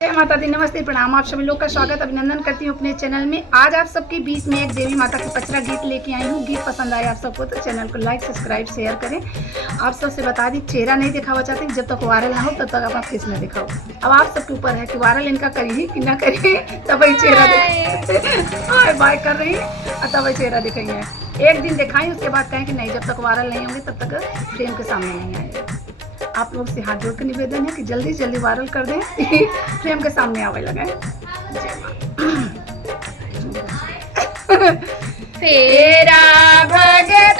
जय माता दी, नमस्ते, प्रणाम। आप सभी लोग का स्वागत अभिनंदन करती हूँ अपने चैनल में। आज आप सबके बीच में एक देवी माता का पचरा गीत लेके आई हूँ। गीत पसंद आए आप सबको तो चैनल को लाइक, सब्सक्राइब, शेयर करें। आप सबसे बता दी, चेहरा नहीं दिखावा चाहते, जब तक वायरल ना हो तब तक अपना फेस न दिखाओ। अब आप सबके ऊपर है कि वायरल इनका करिए कि ना करिए, तब वही चेहरा दिखाए बाय कर रही और तब वही चेहरा दिखाइए। एक दिन दिखाई, उसके बाद कहें कि नहीं, जब तक वायरल नहीं होंगे तब तक फ्रेम के सामने नहीं आएगा। आप लोग से हाथ जोड़ कर निवेदन है कि जल्दी से जल्दी वायरल कर दें, फ्रेम के सामने आवे लगे। तेरा भगत